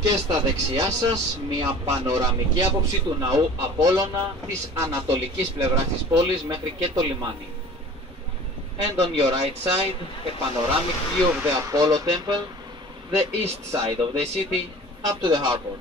Και στα δεξιά σας μια πανοραμική άποψη του ναού Απόλλωνα της ανατολικής πλευράς της πόλης μέχρι και το λιμάνι. And on your right side, a panoramic view of the Apollo temple, the east side of the city, up to the harbor.